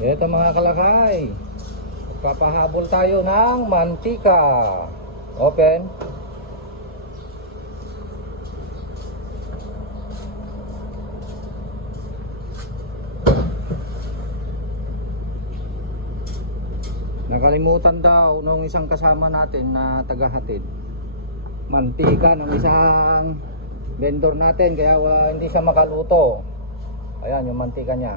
Ito mga kalakay. Papahabol tayo ng mantika. Open. Nakalimutan daw nung isang kasama natin na tagahatid. Mantika ng isang vendor natin kaya uh, hindi siya makaluto. Ayan yung mantika niya.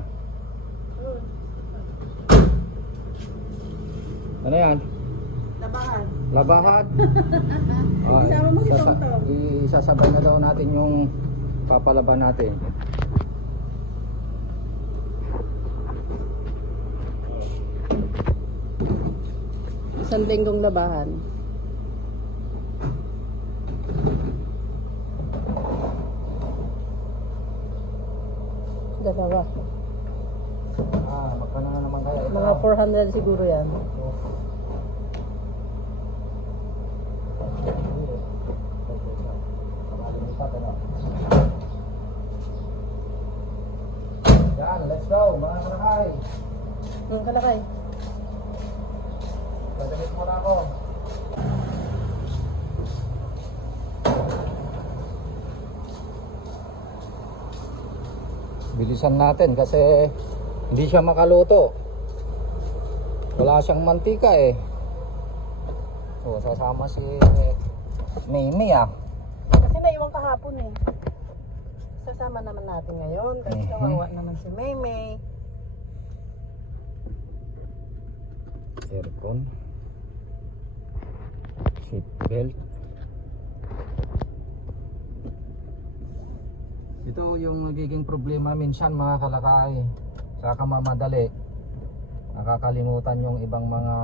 Ano yan? Labahan. Labahan. Isama mo si sasa- Tongtong. Isasabay na daw natin yung papalaban natin. Isang linggong labahan. Dalawa. Ah, magkano na naman kaya ito? Mga 400 siguro yan. Yan, let's go, mga kalakay. Ang kalakay. Dadamit mo na ako. Bilisan natin kasi hindi siya makaluto. Wala siyang mantika eh. So, sasama si Mimi ah. Kasi naiwan kahapon eh. Sasama naman natin ngayon. Kasi Mhm. kawawa naman si Maymay. Aircon. Seat belt. Ito yung nagiging problema minsan mga kalakay. Sa kamamadali. Nakakalimutan yung ibang mga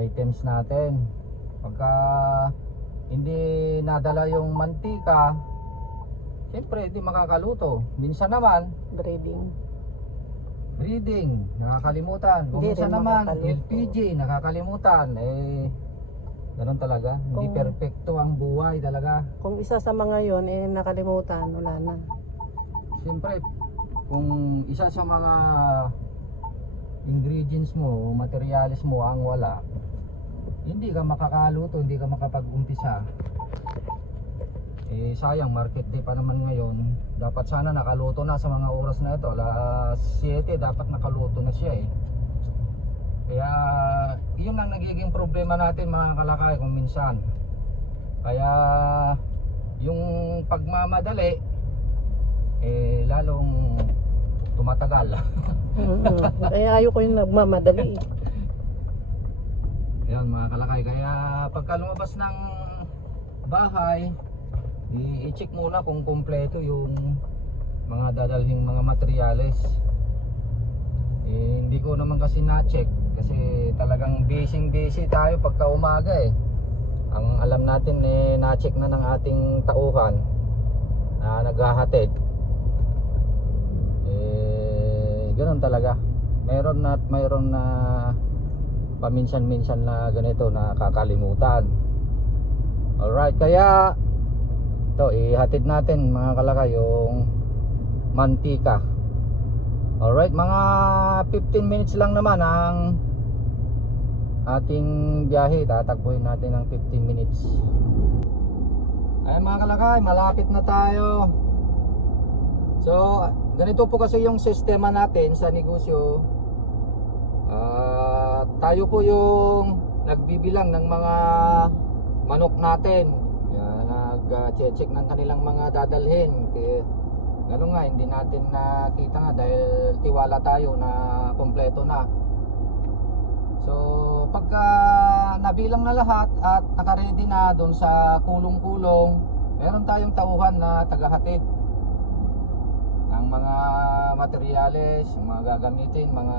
items natin. Pagka hindi nadala yung mantika, siyempre hindi makakaluto. Minsan naman, Breeding. Reading, nakakalimutan. Kung Hindi minsan naman. LPG, nakakalimutan. Eh, ganun talaga. Hindi Kung- perfecto ang buhay talaga. Kung isa sa mga yon eh nakalimutan, wala na. Siyempre, kung isa sa mga ingredients mo, materials mo ang wala, hindi ka makakaluto, hindi ka makapag-umpisa. Eh, sayang, market day pa naman ngayon. Dapat sana nakaluto na sa mga oras na ito. Alas 7, dapat nakaluto na siya eh. Kaya, yun ang nagiging problema natin mga kalakay kung minsan. Kaya, yung pagmamadali, eh, lalong tumatagal. Mm-mm. Kaya ayoko yung nagmamadali. Ayan mga kalakay, kaya pagka lumabas ng bahay, i-check muna kung kompleto yung mga dadalhing mga materyales. Eh, hindi ko naman kasi na-check kasi talagang busy busy tayo pagka umaga eh. Ang alam natin eh na-check na ng ating tauhan na naghahatid. Ganun talaga. Meron na at mayroon na paminsan-minsan na ganito na kakalimutan. Alright, kaya ito ihatid natin mga kalaka yung mantika. Alright, mga 15 minutes lang naman ang ating biyahe. Tatakbuhin natin ng 15 minutes. Ay mga kalakay, malapit na tayo. So, ganito po kasi yung sistema natin sa negosyo. Ah, tayo po yung nagbibilang ng mga manok natin. Yan, nag-check ng kanilang mga dadalhin. Kaya, gano'n nga, hindi natin nakita nga dahil tiwala tayo na kompleto na. So, pagka nabilang na lahat at nakaready na doon sa kulong-kulong, meron tayong tauhan na tagahatid mga materyales, yung mga gagamitin, mga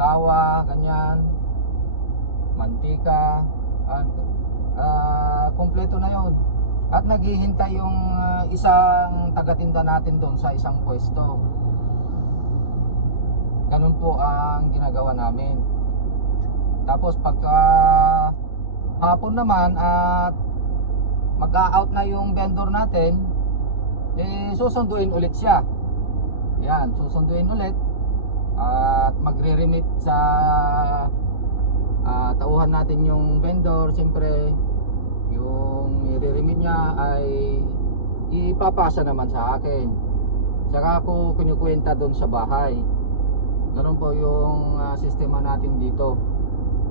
kawa, ganyan, mantika, ah kompleto na yon. At naghihintay yung ah, isang tagatinda natin doon sa isang pwesto. Ganun po ang ginagawa namin. Tapos pagka hapon naman at mag-out na yung vendor natin, eh susunduin ulit siya. Yan, susunduin ulit at magre-remit sa ah, tauhan natin yung vendor. Siyempre yung i-remit niya ay ipapasa naman sa akin. Saka ako kinukwenta doon sa bahay. Ganun po yung ah, sistema natin dito.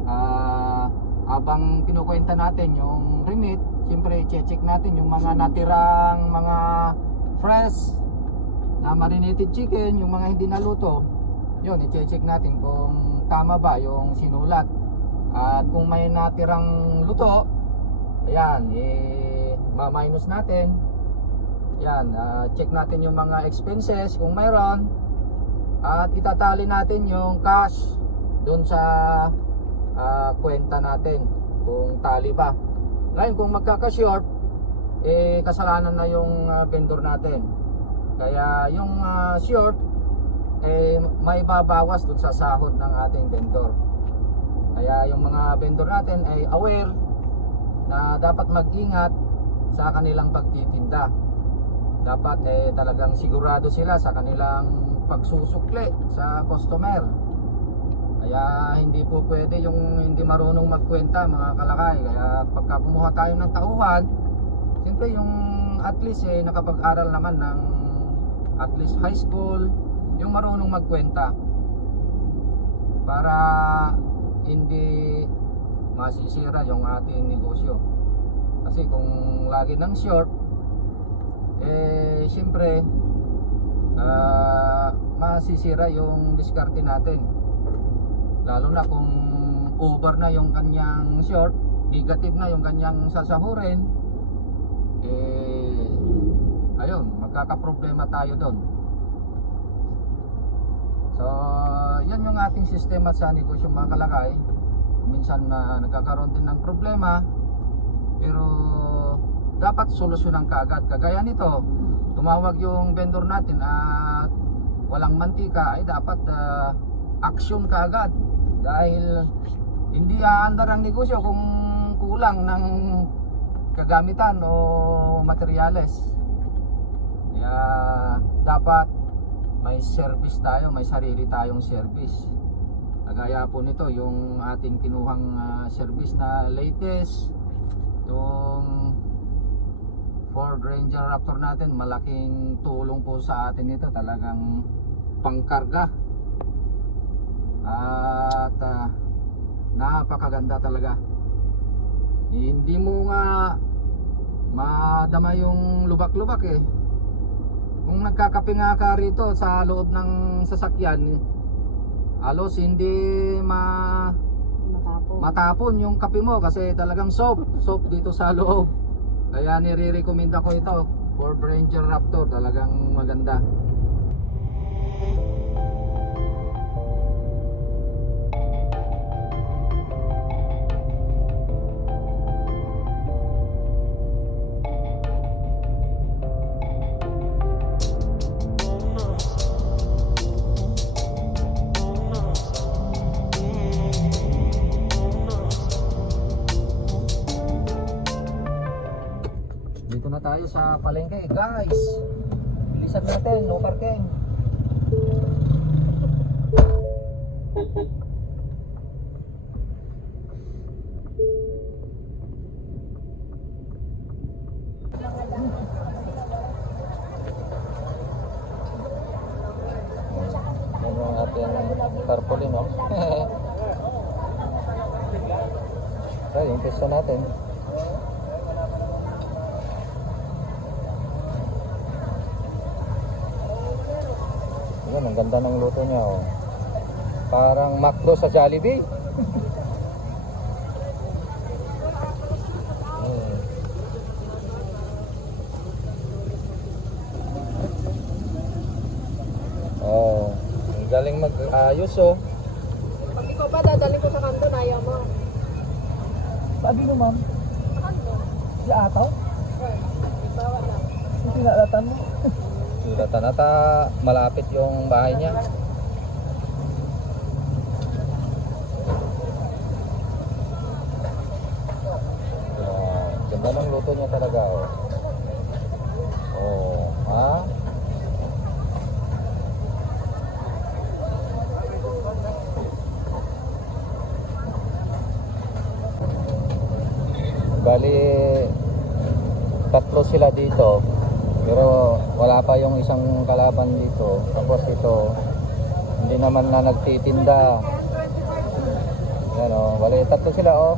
Ah habang kinukwenta natin yung remit siyempre check natin yung mga natirang mga fresh na marinated chicken yung mga hindi naluto yun i-check natin kung tama ba yung sinulat. At kung may natirang luto ayan eh ma-minus natin. Yan ah, check natin yung mga expenses kung mayroon. At itatali natin yung cash doon sa ah, kwenta natin kung tali ba. Ngayon kung magkaka-short eh kasalanan na yung ah, vendor natin. Kaya yung ah, short eh may babawas doon sa sahod ng ating vendor. Kaya yung mga vendor natin ay aware na dapat mag-ingat sa kanilang pagtitinda. Dapat eh talagang sigurado sila sa kanilang pagsusukli sa customer. Kaya hindi po pwede yung hindi marunong magkwenta mga kalakay. Kaya pagka kumuha tayo ng tauhan siyempre yung at least eh nakapag-aral naman ng at least high school yung marunong magkwenta. Para hindi masisira yung ating negosyo. Kasi kung lagi ng short eh siyempre ah, masisira yung diskarte natin. Lalo na kung over na yung kanyang short negative na yung kanyang sasahurin eh ayun magkakaproblema tayo doon so yan yung ating sistema sa negosyo mga kalakay. Minsan na nagkakaroon din ng problema pero dapat solusyonan kaagad. Kagaya nito tumawag yung vendor natin at walang mantika ay dapat ah, action kaagad. Dahil hindi aandar ang negosyo kung kulang ng kagamitan o materyales. Kaya dapat may service tayo may sarili tayong service. Kagaya po nito yung ating kinuhang ah, service na latest itong Ford Ranger Raptor natin. Malaking tulong po sa atin ito talagang pangkarga. At ah, napakaganda talaga. Hindi mo nga madama yung lubak-lubak eh. Kung nagkakape nga ka rito sa loob ng sasakyan alos hindi ma Matapos. matapon yung kape mo kasi talagang soap soap dito sa loob. Kaya nire-recommenda ko ito Ford Ranger Raptor talagang maganda sa palengke, guys. Bilisan natin, no parking. Yan yung ating tarpaulin, no? Ay, yung pista natin. Yun, ang ganda ng luto niya, oh. Parang McDo sa Jollibee. Mm. Oh, ang galing mag-ayos, oh. Pag ikaw ba dadali ko sa kanto, ayaw mo. Sabi mo, ma'am, Sa kanto? si Ataw, Bawa na. yung pinalatan mo. Sulatan ata malapit yung bahay niya. Yan. Ganda ng luto niya talaga oh. Oh, ha? Bali, tatlo sila dito. Pero wala pa yung isang kalaban dito. Tapos ito, hindi naman na nagtitinda. Yan o, bali, tatlo sila oh.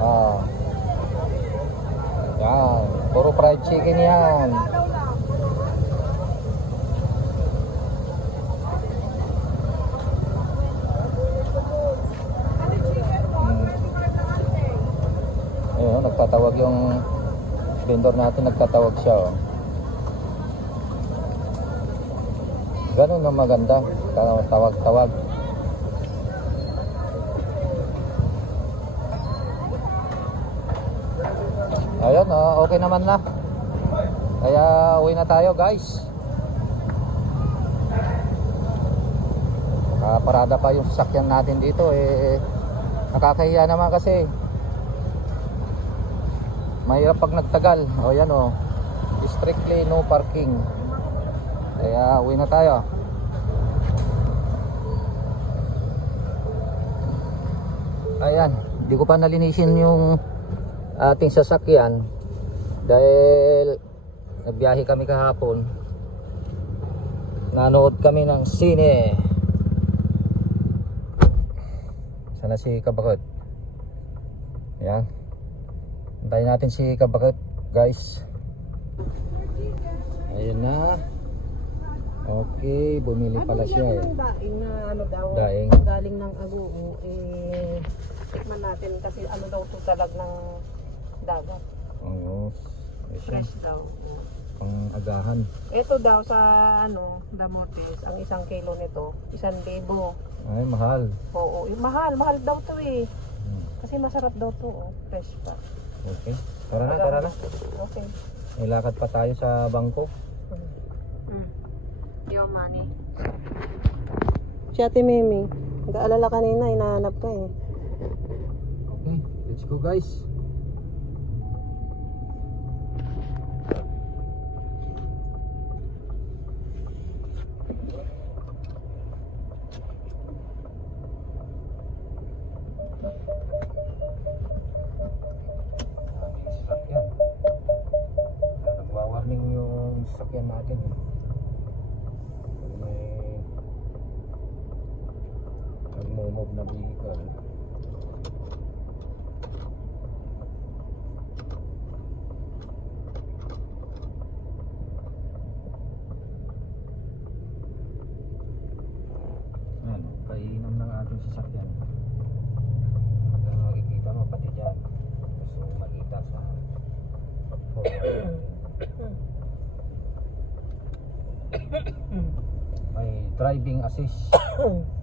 Ah. Yan, puro fried chicken yan. Hmm. Ayun, nagtatawag yung vendor natin, nagtatawag siya. Oh. Ganun ang maganda, tawag-tawag. Ayun, ah, okay naman na. Kaya uwi na tayo guys. Nakaparada pa yung sasakyan natin dito eh. Nakakahiya naman kasi. Mahirap pag nagtagal. O yan o. Strictly no parking. Kaya uwi na tayo. Ayan, hindi ko pa nalinisin yung ating sasakyan dahil nagbiyahe kami kahapon. Nanood kami ng sine. Sana si Kabakot. Ayan. Antayin natin si Kabakot, guys. Ayun na. Okay, bumili pala siya eh. Yung daing na ano daw, Daing. galing ng aguo, eh, tikman natin kasi ano daw to talag ng dagat. Oo. Siya. Fresh daw. Pang agahan. Ito daw sa ano, Damotes, ang isang kilo nito, isang libo. Ay, mahal. Oo, eh, mahal, mahal daw to eh. Hmm. Kasi masarap daw to, oh. fresh pa. Okay. Tara na, tara na. Okay. Nilakad pa tayo sa bangko. Mm. Your money. Si Ate Mimi, nag-aalala kanina, hinahanap ka eh. Okay, let's go guys. Daming sasakyan. Nagwa-warning yung sasakyan natin. Pag may nagmo-move na vehicle. Ano, kainom ng ating sasakyan. Kaya makikita mo pati dyan. Gusto mong makita sa May driving assist.